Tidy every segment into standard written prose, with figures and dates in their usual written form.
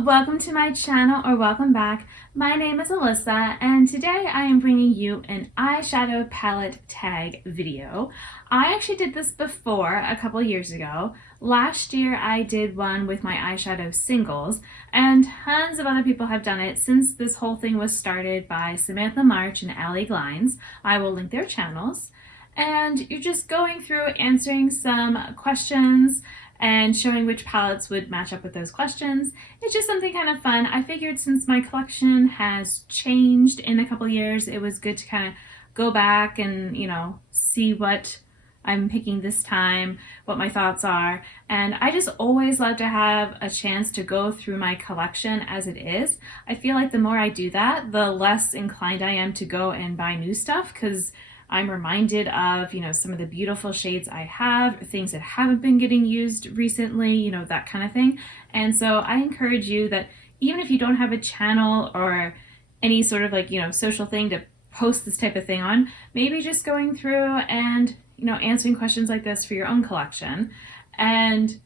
welcome to my channel, or welcome back. My name is Alyssa and today I am bringing you an eyeshadow palette tag video. I actually did this before a couple years ago. Last year I did one with my eyeshadow singles and tons of other people have done it since this whole thing was started by Samantha March and Allie Glines. I will link their channels. And you're just going through answering some questions and showing which palettes would match up with those questions. It's just something kind of fun. I figured since my collection has changed in a couple years, it was good to kind of go back and, see what I'm picking this time, what my thoughts are. And I just always love to have a chance to go through my collection as it is. I feel like the more I do that, the less inclined I am to go and buy new stuff, because I'm reminded of, some of the beautiful shades I have, things that haven't been getting used recently, that kind of thing. And so I encourage you that even if you don't have a channel or any sort of social thing to post this type of thing on, maybe just going through and, answering questions like this for your own collection. And,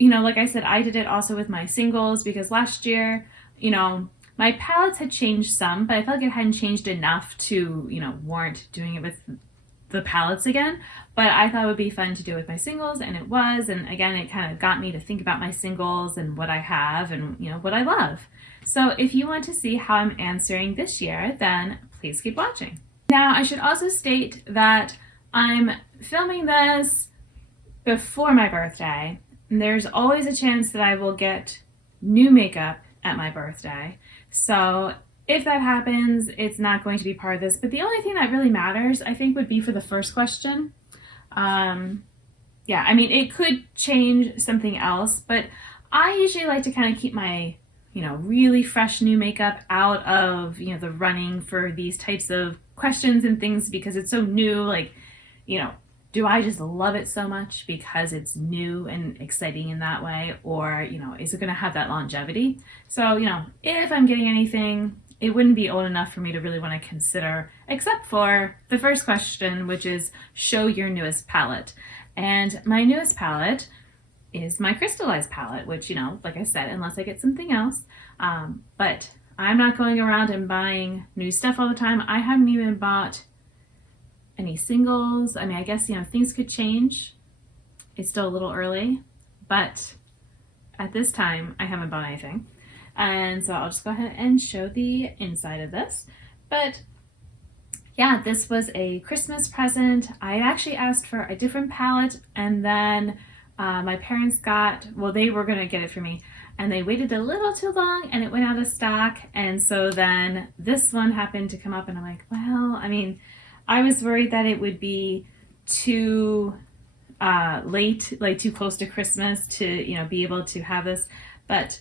like I said, I did it also with my singles because last year, my palettes had changed some, but I felt like it hadn't changed enough to, warrant doing it with the palettes again. But I thought it would be fun to do it with my singles, and it was. And again, it kind of got me to think about my singles and what I have and, what I love. So if you want to see how I'm answering this year, then please keep watching. Now, I should also state that I'm filming this before my birthday. And there's always a chance that I will get new makeup at my birthday. So if that happens, it's not going to be part of this. But the only thing that really matters, I think, would be for the first question. It could change something else, but I usually like to kind of keep my, really fresh new makeup out of, the running for these types of questions and things because it's so new. Do I just love it so much because it's new and exciting in that way? Or, is it going to have that longevity? So, if I'm getting anything, it wouldn't be old enough for me to really want to consider, except for the first question, which is show your newest palette. And my newest palette is my crystallized palette, which, like I said, unless I get something else. But I'm not going around and buying new stuff all the time. I haven't even bought any singles. I guess, things could change. It's still a little early, but at this time, I haven't bought anything. And so I'll just go ahead and show the inside of this. But yeah, this was a Christmas present. I actually asked for a different palette, and then my parents they were gonna get it for me, and they waited a little too long and it went out of stock. And so then this one happened to come up and I'm like, well, I was worried that it would be too late, too close to Christmas to, be able to have this, but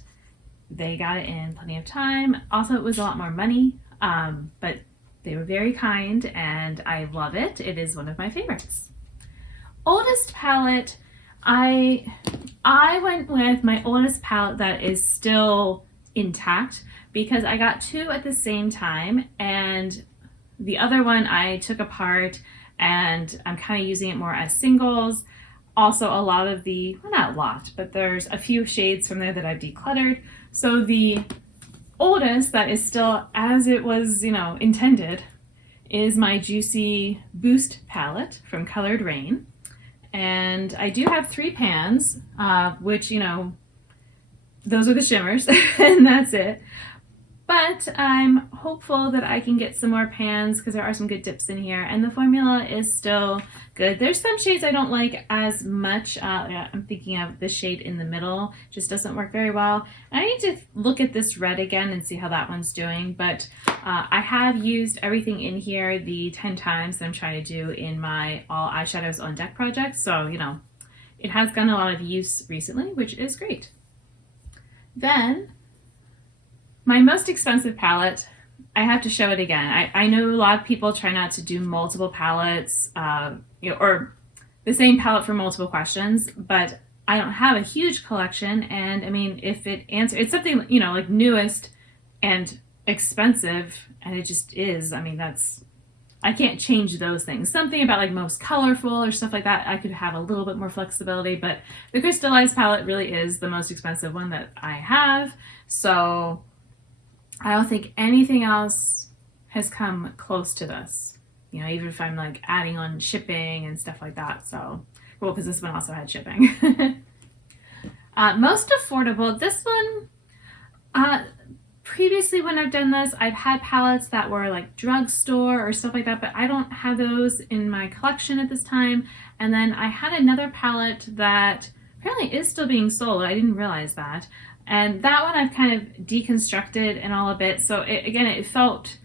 they got it in plenty of time. Also, it was a lot more money, but they were very kind and I love it. It is one of my favorites. Oldest palette, I went with my oldest palette that is still intact because I got two at the same time, and the other one I took apart and I'm kind of using it more as singles. Also, a lot of well, not a lot, but there's a few shades from there that I've decluttered. So the oldest that is still as it was, intended is my Juicy Boost palette from Colored Rain. And I do have 3 pans, which, those are the shimmers and that's it. But I'm hopeful that I can get some more pans because there are some good dips in here, and the formula is still good. There's some shades I don't like as much. I'm thinking of this shade in the middle, just doesn't work very well. And I need to look at this red again and see how that one's doing, but I have used everything in here the 10 times that I'm trying to do in my All Eyeshadows on Deck project. So, it has gotten a lot of use recently, which is great. Then, my most expensive palette, I have to show it again. I know a lot of people try not to do multiple palettes, or the same palette for multiple questions, but I don't have a huge collection. And if it's something, like newest and expensive, and it just is, that's I can't change those things. Something about like most colorful or stuff like that, I could have a little bit more flexibility, but the Crystallized palette really is the most expensive one that I have. So I don't think anything else has come close to this. You know, even if I'm like adding on shipping and stuff like that. So, well, because this one also had shipping. Most affordable, this one, previously when I've done this, I've had palettes that were like drugstore or stuff like that, but I don't have those in my collection at this time. And then I had another palette that apparently is still being sold. I didn't realize that. And that one I've kind of deconstructed and all a bit. So again, it felt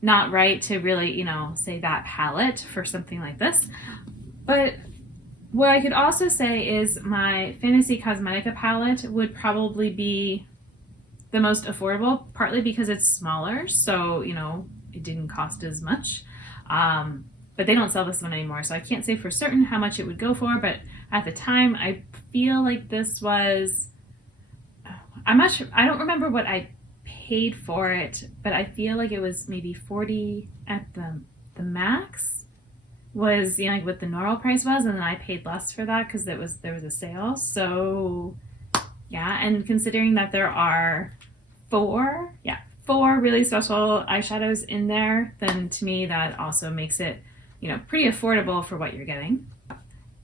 not right to really, you know, say that palette for something like this. But what I could also say is my Fantasy Cosmetica palette would probably be the most affordable, partly because it's smaller, so, you know, it didn't cost as much. But they don't sell this one anymore, so I can't say for certain how much it would go for, but at the time, I feel like this was, I'm not sure, I don't remember what I paid for it, but I feel like it was maybe 40 at the max was, you know, like what the normal price was, and then I paid less for that because there was a sale. So yeah, and considering that there are four really special eyeshadows in there, then to me that also makes it, you know, pretty affordable for what you're getting.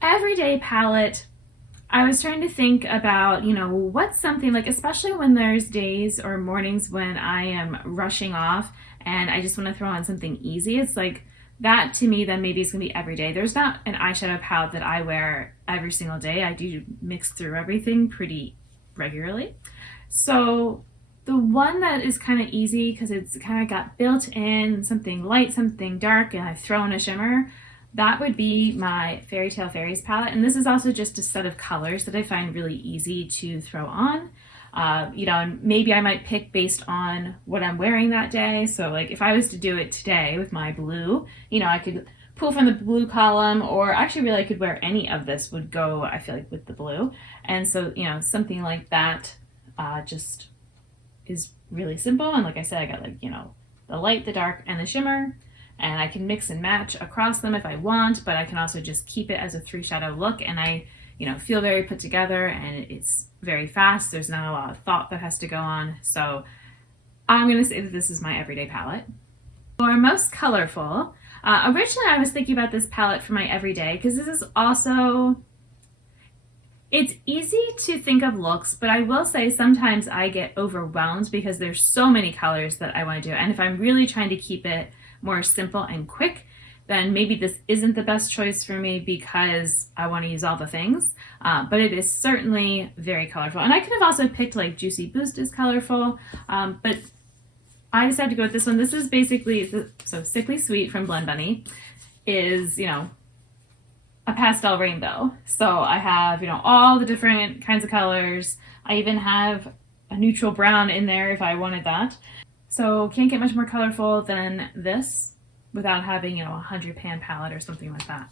Everyday palette, I was trying to think about, you know, what's something like, especially when there's days or mornings when I am rushing off and I just want to throw on something easy. It's like that to me then maybe it's gonna be every day. There's not an eyeshadow palette that I wear every single day. I do mix through everything pretty regularly. So the one that is kind of easy because it's kind of got built in something light, something dark, and I throw in a shimmer, that would be my Fairy Tale Fairies palette. And this is also just a set of colors that I find really easy to throw on. You know, and maybe I might pick based on what I'm wearing that day. So like if I was to do it today with my blue, you know, I could pull from the blue column, or actually really I could wear any of this would go, I feel like, with the blue. And so, you know, something like that just is really simple. And like I said, I got like, you know, the light, the dark, and the shimmer, and I can mix and match across them if I want, but I can also just keep it as a 3 shadow look, and I, you know, feel very put together, and it's very fast. There's not a lot of thought that has to go on. So I'm going to say that this is my everyday palette. For most colorful, originally I was thinking about this palette for my everyday because this is also, it's easy to think of looks, but I will say sometimes I get overwhelmed because there's so many colors that I want to do. And if I'm really trying to keep it more simple and quick, then maybe this isn't the best choice for me because I want to use all the things. But it is certainly very colorful. And I could have also picked like Juicy Boost is colorful, but I decided to go with this one. This is basically, so Sickly Sweet from Blend Bunny is, you know, a pastel rainbow. So I have, you know, all the different kinds of colors. I even have a neutral brown in there if I wanted that. So can't get much more colorful than this without having, you know, a 100 pan palette or something like that.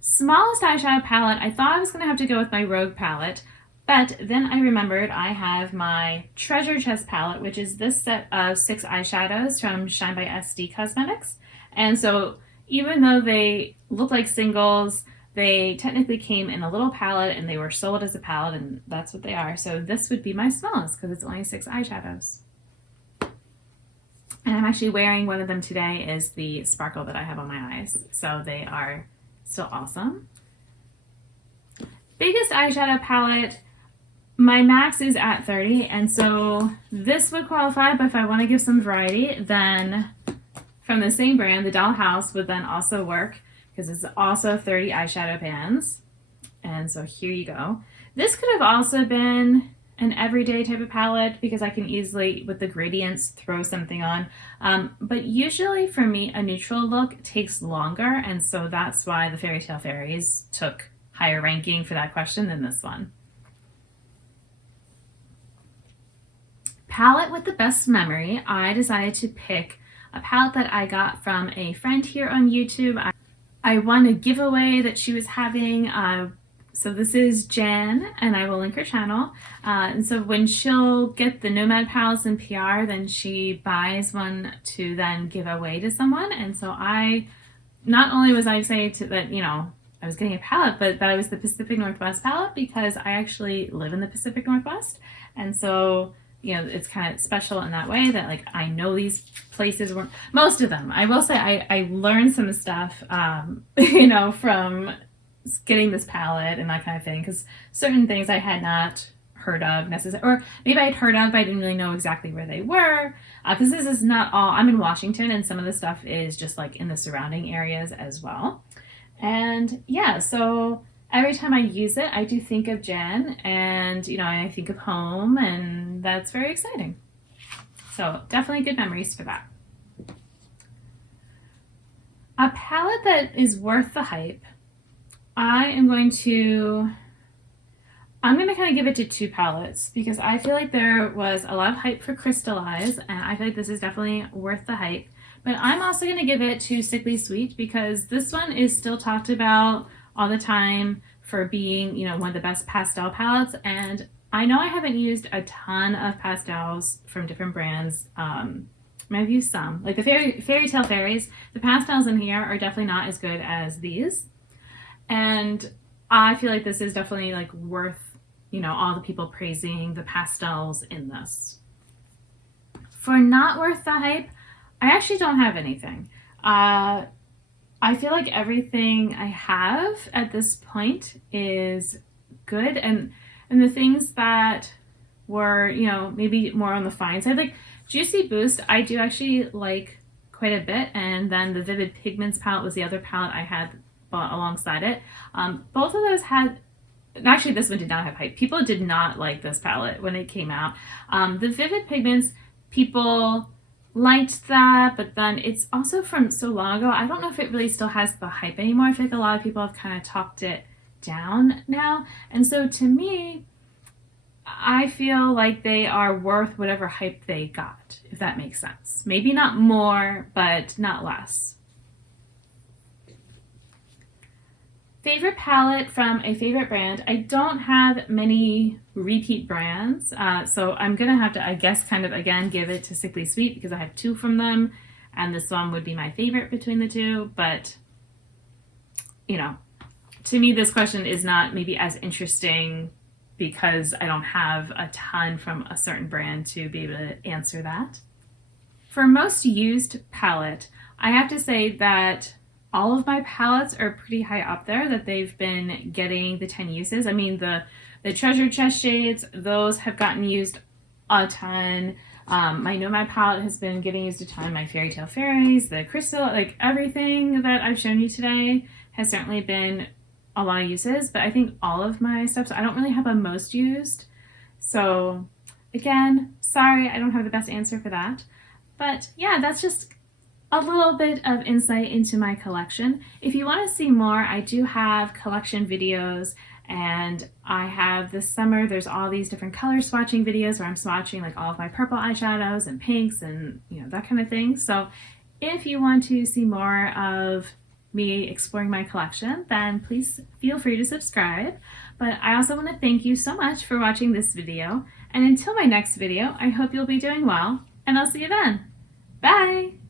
Smallest eyeshadow palette, I thought I was gonna have to go with my Rogue palette, but then I remembered I have my Treasure Chest palette, which is this set of 6 eyeshadows from Shine by SD Cosmetics. And so even though they look like singles, they technically came in a little palette and they were sold as a palette, and that's what they are. So this would be my smallest because it's only 6 eyeshadows. And I'm actually wearing one of them today, is the sparkle that I have on my eyes. So they are still awesome. Biggest eyeshadow palette, my max is at 30, and so this would qualify, but if I want to give some variety, then from the same brand, the Dollhouse would then also work because it's also 30 eyeshadow pans. And so here you go. This could have also been an everyday type of palette because I can easily, with the gradients, throw something on. But usually for me, a neutral look takes longer, and so that's why the Fairy Tale Fairies took higher ranking for that question than this one. Palette with the best memory, I decided to pick a palette that I got from a friend here on YouTube. I won a giveaway that she was having So this is Jen, and I will link her channel. And so when she'll get the Nomad Pals in PR, then she buys one to then give away to someone. And so not only was I excited that, I was getting a palette, but that I was the Pacific Northwest palette because I actually live in the Pacific Northwest. And so, it's kind of special in that way that like I know these places were most of them. I will say I learned some stuff, from getting this palette and that kind of thing, because certain things I had not heard of necessarily, or maybe I'd heard of but I didn't really know exactly where they were, because this is not all. I'm in Washington, and some of the stuff is just like in the surrounding areas as well. And yeah, so every time I use it, I do think of Jen, and I think of home, and that's very exciting. So definitely good memories for that. A palette that is worth the hype, I'm going to kind of give it to two palettes because I feel like there was a lot of hype for Crystallize, and I feel like this is definitely worth the hype. But I'm also going to give it to Sickly Sweet because this one is still talked about all the time for being, one of the best pastel palettes. And I know I haven't used a ton of pastels from different brands. I've used some, like the Fairy Tale Fairies. The pastels in here are definitely not as good as these. And I feel like this is definitely like worth, all the people praising the pastels in this. For not worth the hype, I actually don't have anything. I feel like everything I have at this point is good, and the things that were, maybe more on the fine side, like Juicy Boost, I do actually like quite a bit, and then the Vivid Pigments palette was the other palette I had bought alongside it. Both of those had, actually this one did not have hype. People did not like this palette when it came out. The Vivid Pigments, people liked that, but then it's also from so long ago. I don't know if it really still has the hype anymore. I feel like a lot of people have kind of talked it down now. And so to me, I feel like they are worth whatever hype they got, if that makes sense. Maybe not more, but not less. Favorite palette from a favorite brand. I don't have many repeat brands, so I'm gonna have to, I guess, kind of again give it to Sickly Sweet because I have two from them, and this one would be my favorite between the two. But to me this question is not maybe as interesting because I don't have a ton from a certain brand to be able to answer that. For most used palette, I have to say that all of my palettes are pretty high up there, that they've been getting the 10 uses. I mean, the Treasure Chest shades, those have gotten used a ton. My Nomad palette has been getting used a ton. My Fairy Tale Fairies, the Crystal, like everything that I've shown you today has certainly been a lot of uses. But I think all of my stuff, so I don't really have a most used. So again, sorry, I don't have the best answer for that. But yeah, that's just a little bit of insight into my collection. If you want to see more, I do have collection videos, and I have this summer, there's all these different color swatching videos where I'm swatching like all of my purple eyeshadows and pinks and that kind of thing. So if you want to see more of me exploring my collection, then please feel free to subscribe. But I also want to thank you so much for watching this video, and until my next video, I hope you'll be doing well, and I'll see you then. Bye!